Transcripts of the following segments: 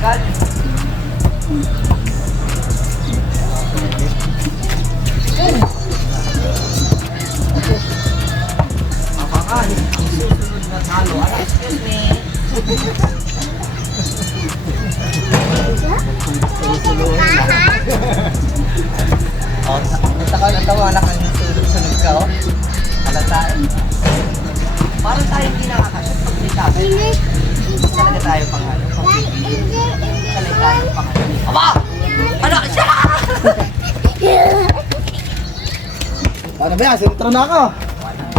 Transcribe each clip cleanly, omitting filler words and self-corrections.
agad. Abangan, ang susunod na talo. Ano, excuse me? Oh, natawa na kang sunod ka, oh. Halataan. Parang tayo hindi nakakasya pag may tabi. Talaga tayo pang ano. Talaga tayo pang ano. Aba! Ano? Siya! Paano ba yan? Sentro na ako.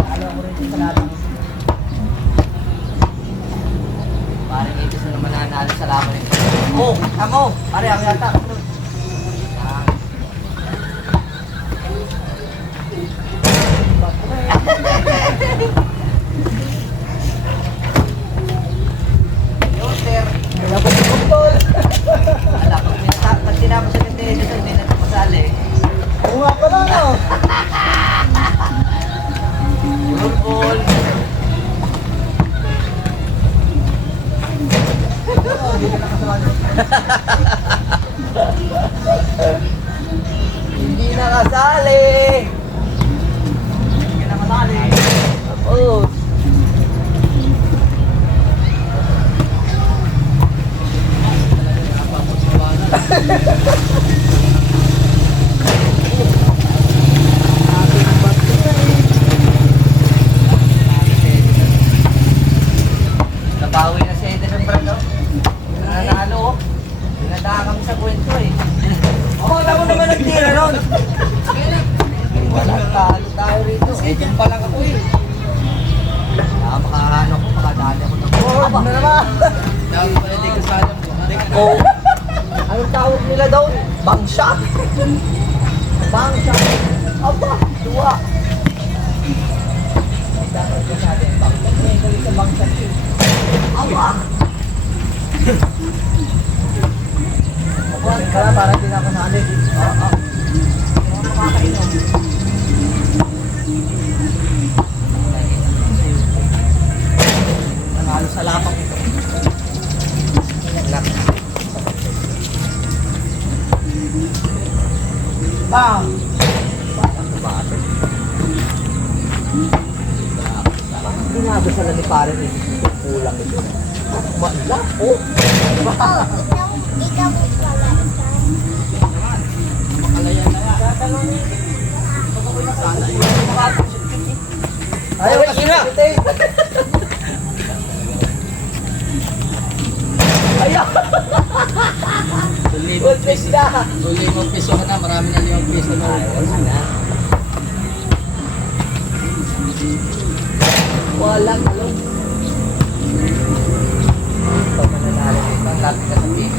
Alam ko rin sa lahat. Parang ito na naman nanalo sa laban nito. Oh! Tamo! Pare, ang yata. Yoter! Wala pa si Putol. Ala, pag tinapos sa television, hindi na ito masali. Oo nga pala, no? Purple! Hindi na kasali! Hindi na kasali! Oo! Nabawi na si Edison Brando. Nanalo, oh. Pinadaan kami sa kwento eh. Oo, ako naman nagtira nun. Wala, talo tayo rito. Edison pa lang ako eh. Makaano ko, makadali ako ng Aba na naman. Dahil pala di kasama mo. Oh. Anong tawag nila daw? Bang shot? Bang shot. Aba, duwa. Dapat ko natin bang shot. May galing sa bang shot yun. Aba! Kaya parang hindi na ako nali. Oo. Hindi ako makakainom. Nanalo sa lapang ito. Bang! Batang na bato. Ginado sa ni pare ni kulang ito. Malako! Ikaw mo pala. Makalayan na yan. Sana yun. Ayaw kasi na! Ayaw! Buntis na! Limang piso ka na, marami na 5 piso na. Walang along. Ito mananalo dito. Ang lapit ka sa TV.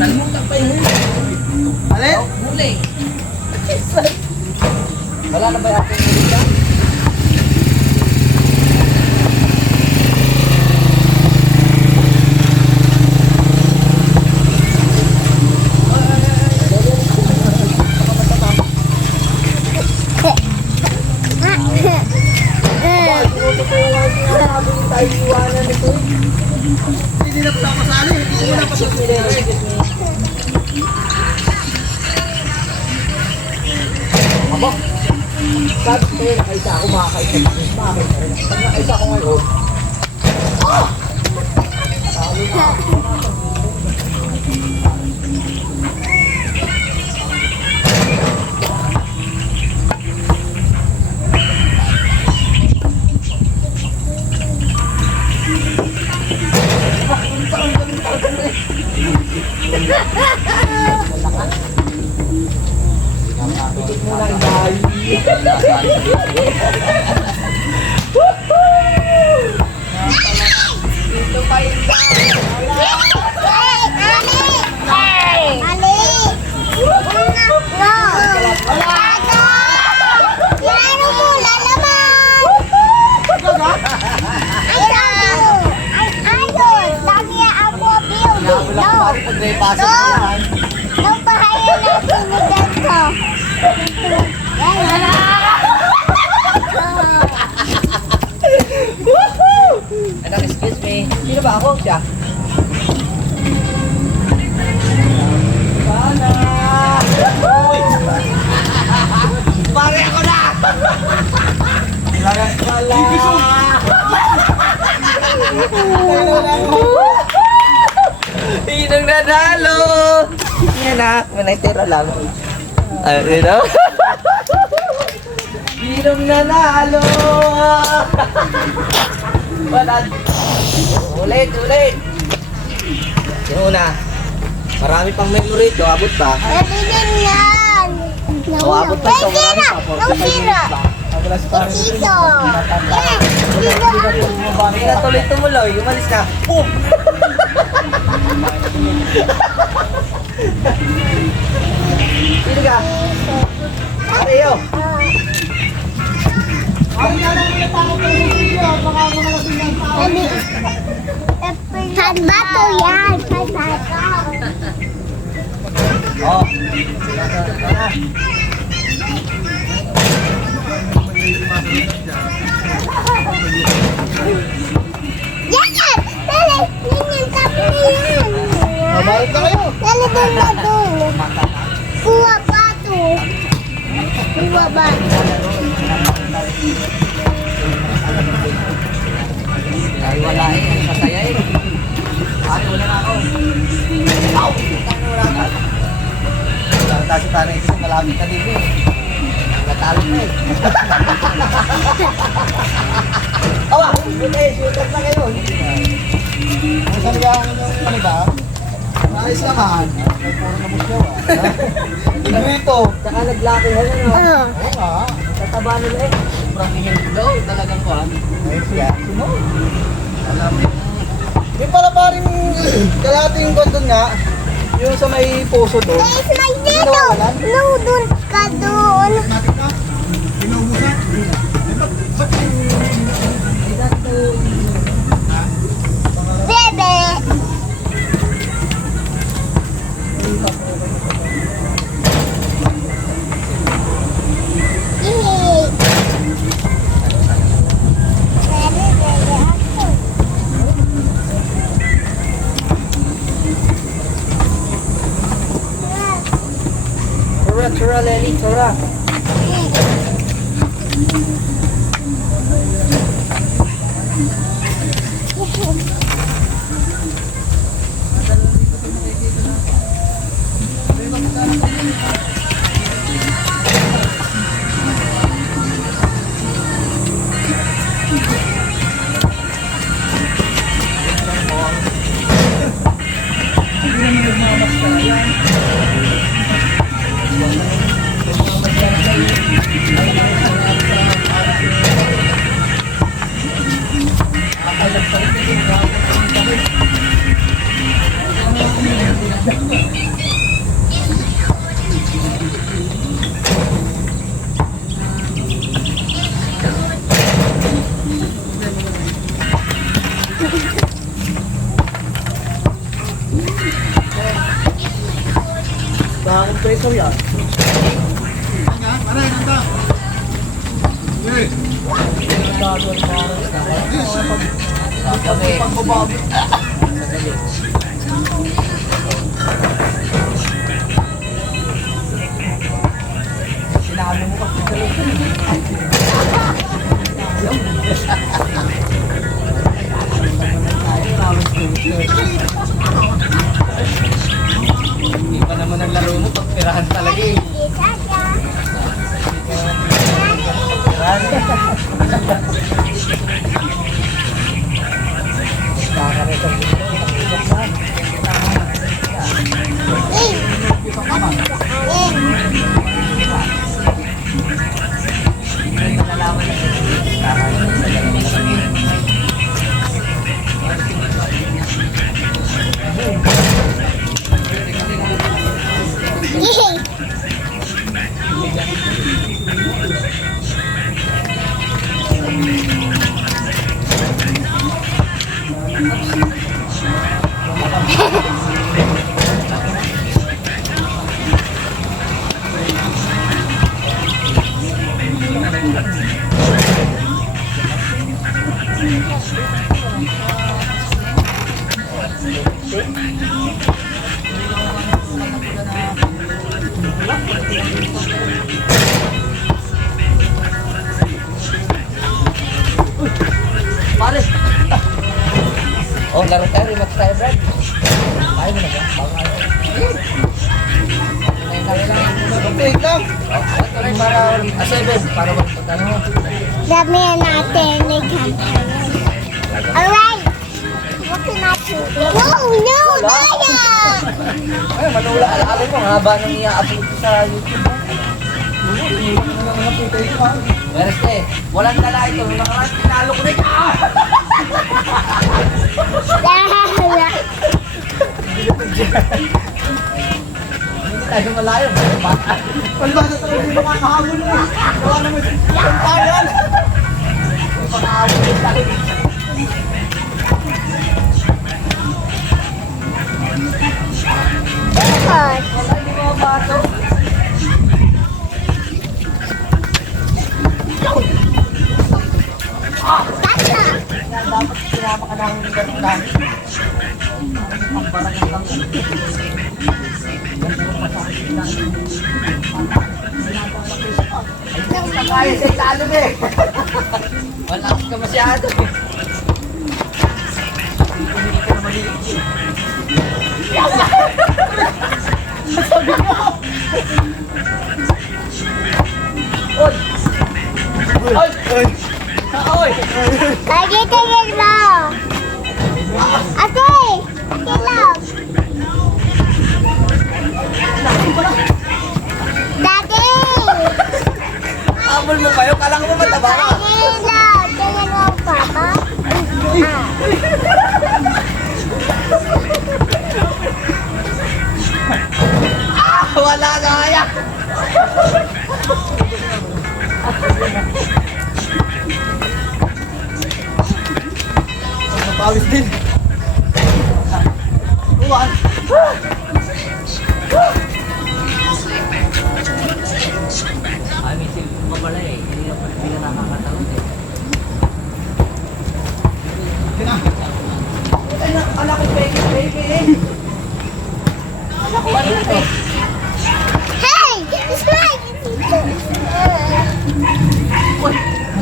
Nalimutan pa yun. Alin? Huli. Wala na ba yung ating huli ka? Hindi na pala masali. Hindi na pa siya. Aba, sabi ko yun, nakaisa ako makakaisa pa rin. Bakit na rin? Pag nakaisa ako ngayon, sabi na. Pikit mo lang dahil. Dito pa yung pag may pasok mo yan. Nung pahayan na sinigan ko. Ano, excuse me. Sino ba ako? Siya? na! Uy! Pare ako na! Lagas ka lang! Inong nanalo! Yan na, may tira lang. Ayun na. Inong nanalo! Wala. Ulit, ulit. Yung una. Marami pang memory ito. Abot pa. Pwede din yan. O, abot pa ito. Pwede Marami na. pa. Nung sira. Ito. May natuloy tumuloy. Umalis na. Boom! Sino ka? Mario. Saan ba to yan? Saan? Oh. Yan! Dali! Yan! Tabi yan! Mabayad na kayo. Dali doon na doon. Kuha pa to. Kuha ba? Ay, wala eh. Ay, masaya eh. Ay, wala na ako. Ow! Wala ka. Kasi parang ito malapit na din eh. Natalo na eh. Awa! Shooter na kayo. Ang salihan yung ano ba? Ayos naman. Ay, puro na musyo ah. Igrito. Tsaka naglaki na ano. Ano? Oo nga. Tataba nila eh. Sobrang ingat daw. Talagang kuhan. Ayos yan. Sino? Yung pala paring kalahating kwan doon nga. Yung sa may puso doon. Guys, may dito. No, doon ka doon. Bebe. Yay. Tura, tura, Lenny, tura. Bakit peso yan? Okay. Pagbababi. Sinabi mo kasi sa loob. Hindi pa naman ang laro mo. Pagpirahan talaga eh. Pare! Oh, laro tayo. Relax tayo, Brad. Tayo mo na ba? Wait lang. Ito rin para 7. Para magpagkano mo. Damihan natin. Alright. Bakit natin? No, Daya! Ay, manula. Alam mo, haba nang i-upload ko sa YouTube. Meron ka eh. Walang dala ito. Nung nakaraan, tinalo ko na ito. Daya! Hindi tayo malayo. Palibasa tayo hindi makakahamon mo. Gawa naman isang tayan. Pang-aawin din tayo. Bakit? Wala yung mga bato. Tata! Dapat sinama ka namin ng ganun namin. Ang barang ang lang. Ay, hindi ka kaya sa ilalim eh. Malakas ka masyado eh. Hindi ka na maliit eh. Sabi mo! Oy! Oy! Oy! Oy! Lagi tingin mo! Ate! Kilap! Daddy! Habol mo kayo? Kala ko mataba ka. Kilap! Tingin mo ang papa? Wala na kaya! Napawis din. Uwan. Ay, may silpong pa pala eh. Hindi na nakakataon eh. Ala ko baby eh. Ala ko ano eh. Hey! It's like...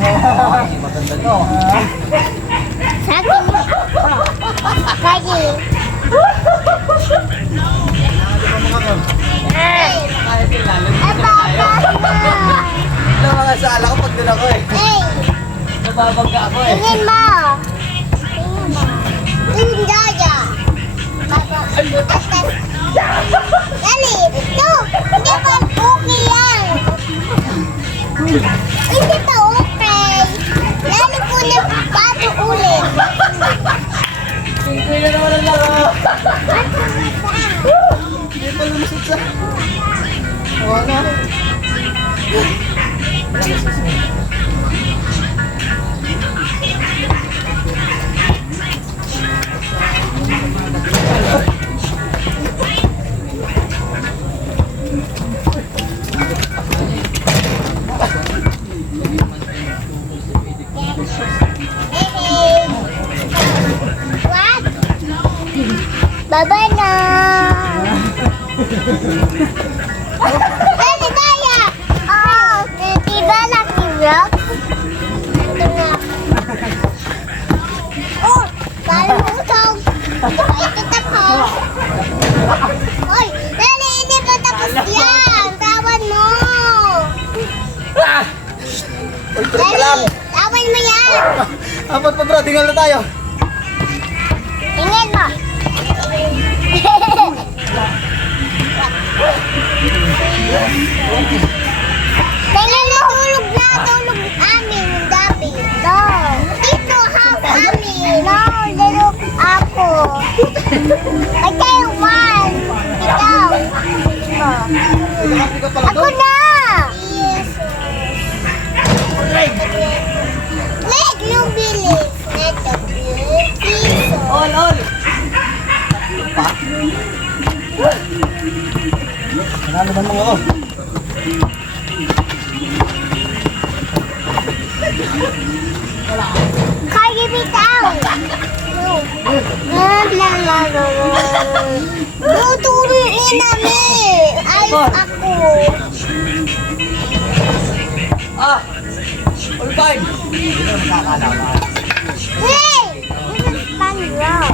Ay, maganda rin. Sabi mo. Lagi. Hey! Kaya sila, Ay, papa! Ito mga sala ko pag din ako eh. Hey! Nababangga ako eh. Tingin mo! Tingin mo! Tingin Daya! Dali! No! Hindi pa okay yan! Hindi pa okay! Lalo po na bago ulit! Hindi na naman ang laro. Hindi pa lumusot sa... Wala. Hey! What? Bye-bye na! Dali, Daya! Oh, diba Lucky Rock? Ito na. Oh, parang utog. Ito tapos. Oy, dali, hindi pa tapos yan. Tawan mo. Ultra ka lang. Dali, tawan mo yan. Apat pa bro, tinggal na tayo. Tingin mo. Tingin mo. Tulog amin yung gabi. No. Dito, house amin. No, tulog ako. I tell one. Ikaw. Ay, happy ka pala Ako doon. na. Yes. Leg, no bilis. Leg, no bilis. All. Nanalo man mga ako. Kaya bitaw. No. No, no, no, no. No, tuloy Mami! Ayos ako. Ah! All five! Hindi na nakakalaman. Hey! This is SpongeBob.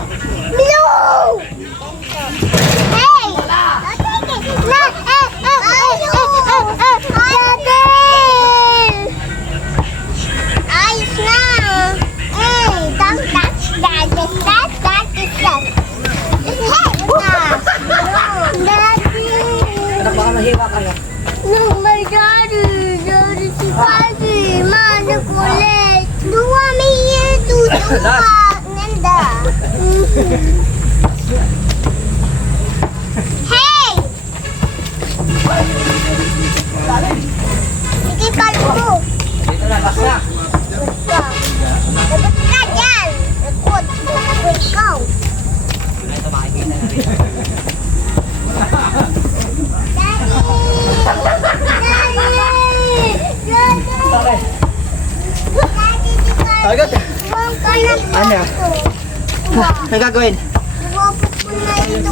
No! Hey! Na! Ayos na! Hey! Don't touch that! That is that! Hey! Daddy! Anak, baka mahiwa ka na. No, my daddy! Daddy, si Daddy! Mana kulit! Dua may here, dua! Ganda! Hey! Sige, palmo! Dito na, last na. Dapat ka dyan! Ikot! Ako ikaw! Wala ito makikita na rin. Okay. Agad. Ano? May gagawin? Iwapot ko na ito.